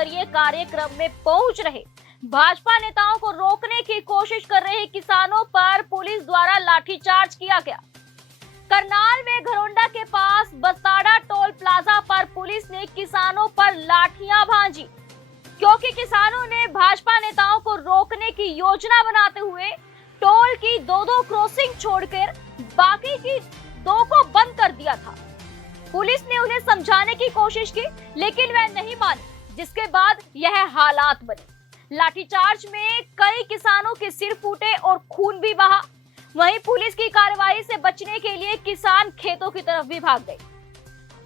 स्तरीय कार्यक्रम में पहुंच रहे भाजपा नेताओं को रोकने की कोशिश कर रहे किसानों पर पुलिस द्वारा लाठीचार्ज किया गया। करनाल में घरोंडा के पास बस्ताड़ा टोल प्लाजा पर पुलिस ने किसानों पर लाठियां भांजी, क्योंकि किसानों ने भाजपा नेताओं को रोकने की योजना बनाते हुए टोल की दो क्रॉसिंग छोड़कर बाकी की 2 को बंद कर दिया था। पुलिस ने उन्हें समझाने की कोशिश की, लेकिन वह नहीं माने, जिसके बाद यह हालात बने। लाठीचार्ज में कई किसानों के सिर फूटे और खून भी बहा। वहीं पुलिस की कार्रवाई से बचने के लिए किसान खेतों की तरफ भी भाग गए।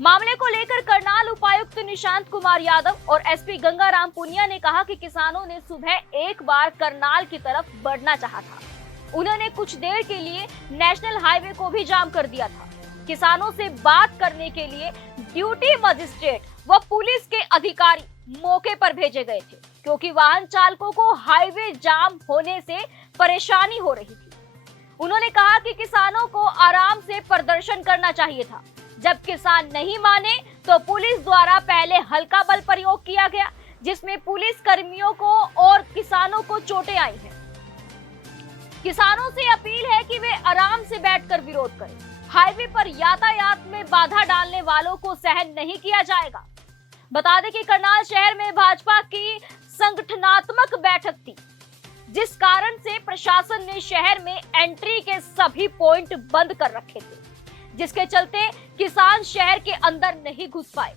मामले को लेकर करनाल उपायुक्त निशांत कुमार यादव और एसपी गंगाराम पुनिया ने कहा कि किसानों ने सुबह एक बार करनाल की तरफ बढ़ना चाहा था। उन्होंने कुछ देर के लिए नेशनल हाईवे को भी जाम कर दिया था। किसानों से बात करने के लिए ड्यूटी मजिस्ट्रेट व पुलिस के अधिकारी मौके पर भेजे गए थे, क्योंकि वाहन चालकों को हाईवे जाम होने से परेशानी हो रही थी। उन्होंने कहा कि किसानों को आराम से प्रदर्शन करना चाहिए था। जब किसान नहीं माने तो पुलिस द्वारा पहले हल्का बल प्रयोग किया गया, जिसमें पुलिस कर्मियों को और किसानों को चोटें आई हैं। किसानों से अपील है कि वे आराम से बैठकर विरोध करें। हाईवे पर यातायात में बाधा डालने वालों को सहन नहीं किया जाएगा। बता दें कि करनाल शहर में भाजपा की संगठनात्मक बैठक थी, जिस कारण से प्रशासन ने शहर में एंट्री के सभी पॉइंट बंद कर रखे थे, जिसके चलते किसान शहर के अंदर नहीं घुस पाए।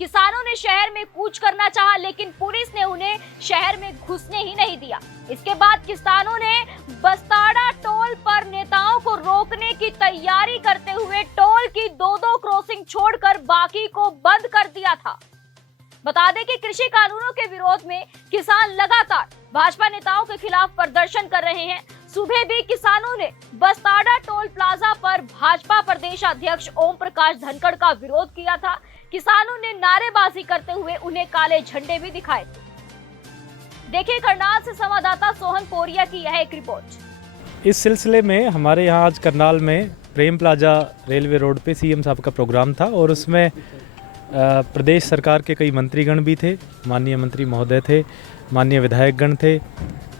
किसानों ने शहर में कूच करना चाहा, लेकिन पुलिस ने उन्हें शहर में घुसने ही नहीं दिया। इसके बाद किसानों ने बस्ताड़ा टोल पर नेताओं को रोकने की तैयारी करते हुए टोल की 2 क्रॉसिंग छोड़कर बाकी को बंद कर दिया था। बता दें कि कृषि कानूनों के विरोध में किसान लगातार भाजपा नेताओं के खिलाफ प्रदर्शन कर रहे हैं। सुबह भी किसानों ने बस्ताड़ा टोल प्लाजा पर भाजपा प्रदेश अध्यक्ष ओम प्रकाश धनखड़ का विरोध किया था। किसानों ने नारेबाजी करते हुए उन्हें काले झंडे भी दिखाए थे। देखिए करनाल से संवाददाता सोहन कोरिया की यह एक रिपोर्ट। इस सिलसिले में हमारे यहाँ आज करनाल में प्रेम प्लाजा रेलवे रोड पे सीएम साहब का प्रोग्राम था और उसमें प्रदेश सरकार के कई मंत्रीगण भी थे, माननीय मंत्री महोदय थे, माननीय विधायकगण थे,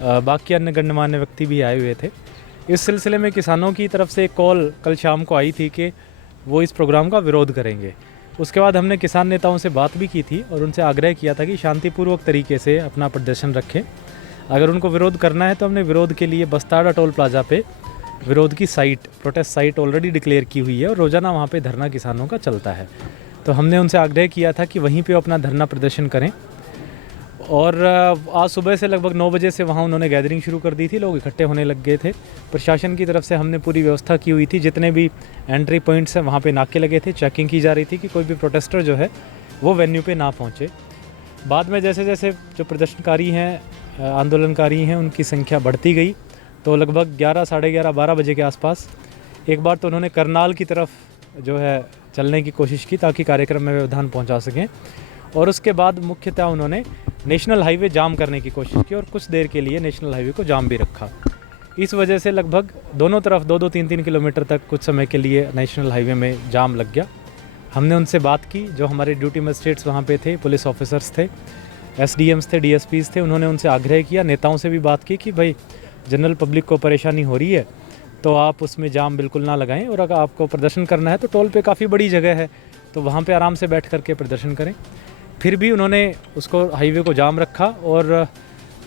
बाकी अन्य गणमान्य व्यक्ति भी आए हुए थे। इस सिलसिले में किसानों की तरफ से एक कॉल कल शाम को आई थी कि वो इस प्रोग्राम का विरोध करेंगे। उसके बाद हमने किसान नेताओं से बात भी की थी और उनसे आग्रह किया था कि शांतिपूर्वक तरीके से अपना प्रदर्शन रखें। अगर उनको विरोध करना है तो हमने विरोध के लिए बस्ताड़ा टोल प्लाजा पे विरोध की site, protest site already declare की हुई है और रोज़ाना वहाँ पे धरना किसानों का चलता है। तो हमने उनसे आग्रह किया था कि वहीं पे अपना धरना प्रदर्शन करें और आज सुबह से लगभग 9 बजे से वहाँ उन्होंने गैदरिंग शुरू कर दी थी। लोग इकट्ठे होने लग गए थे। प्रशासन की तरफ से हमने पूरी व्यवस्था की हुई थी। जितने भी एंट्री पॉइंट्स हैं वहाँ पे नाके लगे थे, चेकिंग की जा रही थी कि कोई भी प्रोटेस्टर जो है वो वेन्यू पे ना पहुँचे। बाद में जैसे जैसे जो प्रदर्शनकारी हैं, आंदोलनकारी हैं, उनकी संख्या बढ़ती गई तो लगभग 11, साढ़े 11, 12 बजे के आसपास एक बार तो उन्होंने करनाल की तरफ जो है चलने की कोशिश की ताकि कार्यक्रम में व्यवधान पहुंचा सकें और उसके बाद मुख्यतः उन्होंने नेशनल हाईवे जाम करने की कोशिश की और कुछ देर के लिए नेशनल हाईवे को जाम भी रखा। इस वजह से लगभग दोनों तरफ 2-2, 3-3 किलोमीटर तक कुछ समय के लिए नेशनल हाईवे में जाम लग गया। हमने उनसे बात की, जो हमारे ड्यूटी मजिस्ट्रेट्स वहाँ पे थे, पुलिस ऑफिसर्स थे, एसडीएम्स थे, डीएसपीज थे। उन्होंने उनसे आग्रह किया, नेताओं से भी बात की कि भाई जनरल पब्लिक को परेशानी हो रही है तो आप उसमें जाम बिल्कुल ना लगाएं और अगर आपको प्रदर्शन करना है तो टोल पे काफ़ी बड़ी जगह है तो वहाँ पे आराम से बैठ करके प्रदर्शन करें। फिर भी उन्होंने उसको हाईवे को जाम रखा और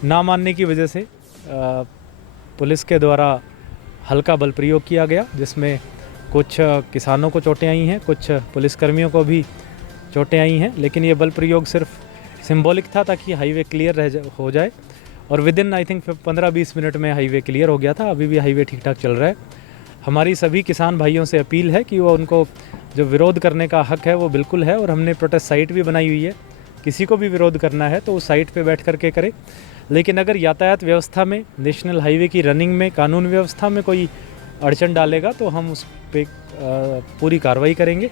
ना मानने की वजह से पुलिस के द्वारा हल्का बल प्रयोग किया गया, जिसमें कुछ किसानों को चोटें आई हैं, कुछ पुलिसकर्मियों को भी चोटें आई हैं। लेकिन ये बल प्रयोग सिर्फ सिंबॉलिक था ताकि हाईवे क्लियर हो जाए और with in I think 15-20 minute में हाईवे क्लियर हो गया था। अभी भी हाईवे ठीक ठाक चल रहा है। हमारी सभी किसान भाइयों से अपील है कि वो उनको जो विरोध करने का हक है वो बिल्कुल है और हमने प्रोटेस्ट साइट भी बनाई हुई है। किसी को भी विरोध करना है तो उस साइट पे बैठ करके करे। लेकिन अगर यातायात व्यवस्था में, नेशनल हाईवे की रनिंग में, कानून व्यवस्था में कोई अड़चन डालेगा तो हम उस पर पूरी कार्रवाई करेंगे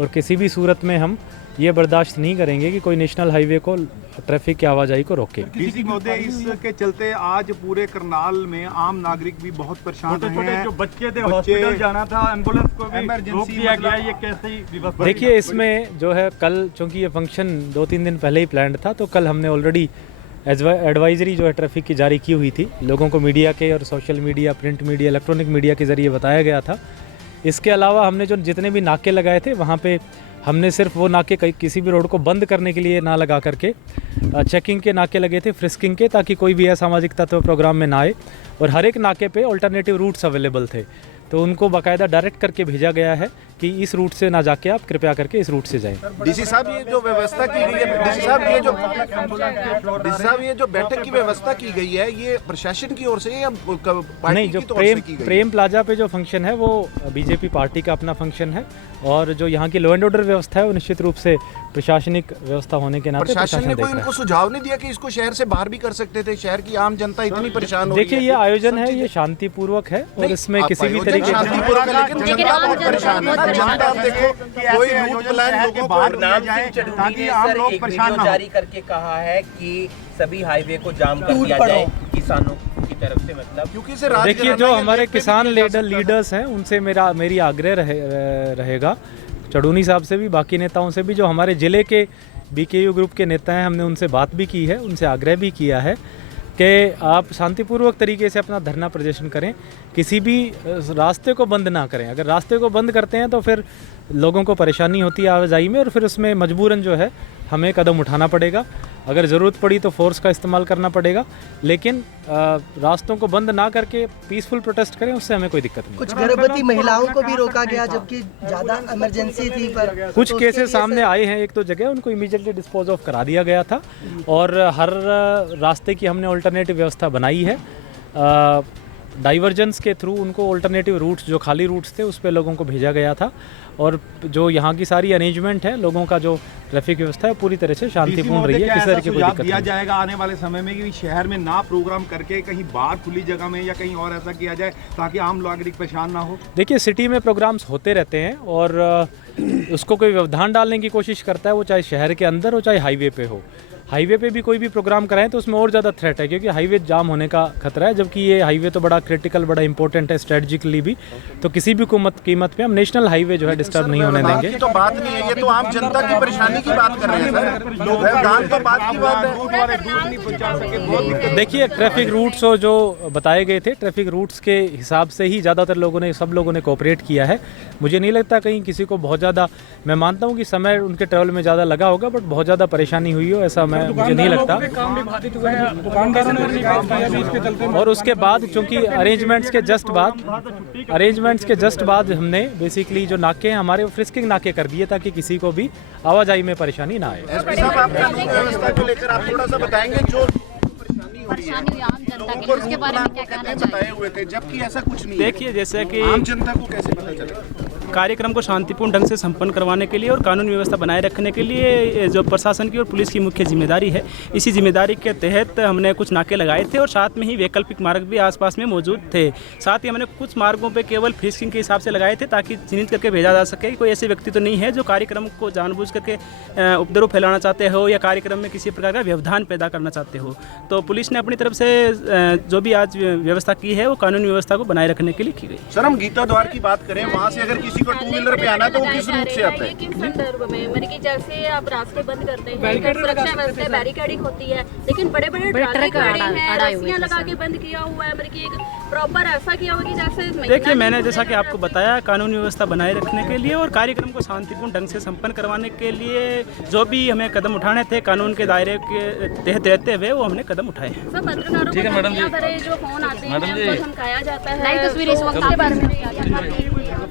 और किसी भी सूरत में हम ये बर्दाश्त नहीं करेंगे कि कोई नेशनल हाईवे को ट्रैफिक की आवाजाही को रोके। डीसी महोदय, इसके चलते आज पूरे करनाल में आम नागरिक भी बहुत परेशान रहे हैं। जो बच्चे थे हॉस्पिटल जाना था, एम्बुलेंस को भी रोक दिया गया। ये कैसी व्यवस्था? देखिए, इसमें जो है कल, चूँकि ये फंक्शन 2-3 दिन पहले ही प्लान्ड था, तो कल हमने ऑलरेडी एडवाइजरी जो है ट्रैफिक की जारी की हुई थी। लोगों को मीडिया के और social media, print media, electronic media के ज़रिए बताया गया था। इसके अलावा हमने जो जितने भी नाके लगाए थे, वहाँ पे हमने सिर्फ वो नाके किसी भी रोड को बंद करने के लिए ना लगा करके चेकिंग के नाके लगे थे, फ्रिस्किंग के, ताकि कोई भी असामाजिक तत्व प्रोग्राम में ना आए। और हर एक नाके पे अल्टरनेटिव रूट्स अवेलेबल थे, तो उनको बाकायदा डायरेक्ट करके भेजा गया है कि इस रूट से ना जाके आप कृपया करके इस रूट से जाएं। डीसी साहब, ये जो व्यवस्था की गई है, डीसी साहब ये जो बैठक की व्यवस्था की गई है, ये प्रशासन की ओर से या पार्टी नहीं, जो की तौर से की गई? प्रेम प्लाजा पे जो फंक्शन है वो बीजेपी पार्टी का अपना फंक्शन है, और जो यहाँ की लॉ एंड ऑर्डर व्यवस्था है वो निश्चित रूप से प्रशासनिक व्यवस्था होने के नाते प्रशासन ने कोई उनको सुझाव नहीं दिया कि इसको शहर से बाहर भी कर सकते थे? शहर की आम जनता इतनी परेशान हो रही है। देखिए, ये आयोजन है, ये शांतिपूर्वक है और इसमें किसी भी तरीके शांतिपूर्वक है, लेकिन जनता बहुत परेशान है। जनता, आप देखो, कोई रूट प्लान लोगों को ताकि आम लोग परेशान ना हो। जारी करके कहा है कि सभी हाईवे को जाम कर दिया जाए किसानों की तरफ से, मतलब क्योंकि से देखिए, जो हमारे किसान लीडर्स हैं उनसे मेरी आग्रह रहेगा, चढ़ूनी साहब से भी, बाकी नेताओं से भी, जो हमारे ज़िले के बीकेयू ग्रुप के नेता हैं, हमने उनसे बात भी की है, उनसे आग्रह भी किया है कि आप शांतिपूर्वक तरीके से अपना धरना प्रदर्शन करें, किसी भी रास्ते को बंद ना करें। अगर रास्ते को बंद करते हैं तो फिर लोगों को परेशानी होती है आवाजाही में, और फिर उसमें मजबूरन जो है हमें कदम उठाना पड़ेगा। अगर ज़रूरत पड़ी तो फोर्स का इस्तेमाल करना पड़ेगा, लेकिन रास्तों को बंद ना करके पीसफुल प्रोटेस्ट करें, उससे हमें कोई दिक्कत नहीं। कुछ गर्भवती महिलाओं को भी रोका गया, जबकि ज़्यादा इमरजेंसी थी, पर कुछ केसेस सामने आए हैं, एक दो जगह उनको इमीडिएटली डिस्पोज ऑफ करा दिया गया था, और हर रास्ते की हमने अल्टरनेटिव व्यवस्था बनाई है। डाइवर्जेंस के थ्रू उनको अल्टरनेटिव रूट्स, जो खाली रूट्स थे, उस पर लोगों को भेजा गया था, और जो यहाँ की सारी अरेंजमेंट है, लोगों का जो ट्रैफिक व्यवस्था है पूरी तरह से शांतिपूर्ण रही है। किसी तरह की कोई दिक्कत दिया नहीं जाएगा आने वाले समय में कि शहर में ना प्रोग्राम करके कहीं बाहर खुली जगह में या कहीं और ऐसा किया जाए ताकि आम नागरिक परेशान ना हो? देखिए, सिटी में प्रोग्राम्स होते रहते हैं, और उसको कोई व्यवधान डालने की कोशिश करता है, वो चाहे शहर के अंदर हो चाहे हाईवे पे हो। हाईवे पे भी कोई भी प्रोग्राम कराएं तो उसमें और ज़्यादा थ्रेट है, क्योंकि हाईवे जाम होने का खतरा है, जबकि ये हाईवे तो बड़ा क्रिटिकल, बड़ा इंपॉर्टेंट है स्ट्रेटजिकली भी। तो किसी भी कीमत पे हम नेशनल हाईवे जो है डिस्टर्ब नहीं होने देंगे। तो बात नहीं है, ये तो आम जनता की परेशानी की बात कर रहे हैं सर। व्यवधान तो बात की बात है। देखिए, ट्रैफिक रूट्स जो बताए गए थे, ट्रैफिक रूट्स के हिसाब से ही ज़्यादातर सब लोगों ने कोऑपरेट किया है। मुझे नहीं लगता कहीं किसी को बहुत ज़्यादा, मैं मानता हूँ कि समय उनके ट्रैवल में ज़्यादा लगा होगा, बट बहुत ज़्यादा परेशानी हुई हो ऐसा मुझे नहीं लगता। और उसके बाद, चूंकि अरेंजमेंट्स के जस्ट बाद हमने बेसिकली जो नाके हैं हमारे, फ्रिस्किंग नाके कर दिए ताकि किसी को भी आवाजाही में परेशानी ना आए। एसपी साहब, आप कानून व्यवस्था को लेकर आप थोड़ा सा बताएंगे, जो परेशानी हुई आम जनता के लिए, उसके बारे में क्या कहना चाहिए? बताए हुए थे, जबकि ऐसा कुछ नहीं है। देखिए, जैसे कि आम जनता को कैसे पता चले? कार्यक्रम को शांतिपूर्ण ढंग से संपन्न करवाने के लिए और कानून व्यवस्था बनाए रखने के लिए जो प्रशासन की और पुलिस की मुख्य जिम्मेदारी है, इसी जिम्मेदारी के तहत हमने कुछ नाके लगाए थे, और साथ में ही वैकल्पिक मार्ग भी आसपास में मौजूद थे। साथ ही हमने कुछ मार्गों पे केवल फ्रिस्किंग के हिसाब से लगाए थे, ताकि चिन्हित करके भेजा जा सके कोई ऐसे व्यक्ति तो नहीं है जो कार्यक्रम को जानबूझ करके उपद्रव फैलाना चाहते हो या कार्यक्रम में किसी प्रकार का व्यवधान पैदा करना चाहते हो। तो पुलिस ने अपनी तरफ से जो भी आज व्यवस्था की है वो कानून व्यवस्था को बनाए रखने के लिए की गई। सर, हम गीता द्वार की बात करें, वहाँ से अगर किसी को टू व्हीलर पे आना तो वो किस रूट से आता है? किस संदर्भ में, मतलब कि जैसे आप रास्ते बंद करते हैं, सुरक्षा व्यवस्था बैरिकेडिंग होती है, लेकिन बड़े-बड़े ट्रक खड़े हैं, रस्सियां लगा के बंद किया हुआ है, मतलब कि एक प्रॉपर ऐसा किया हुआ कि जैसे। देखिए, मैंने जैसा कि आपको बताया, कानून व्यवस्था बनाए रखने के लिए और कार्यक्रम को शांतिपूर्ण ढंग से संपन्न करवाने के लिए जो भी हमें कदम उठाने थे कानून के दायरे के तहत रहते हुए, वो हमने कदम उठाए हैं। सब पत्रकारों को जो फोन आते हैं, उनको धमकाया जाता है, तस्वीरें इस वक्त के बारे में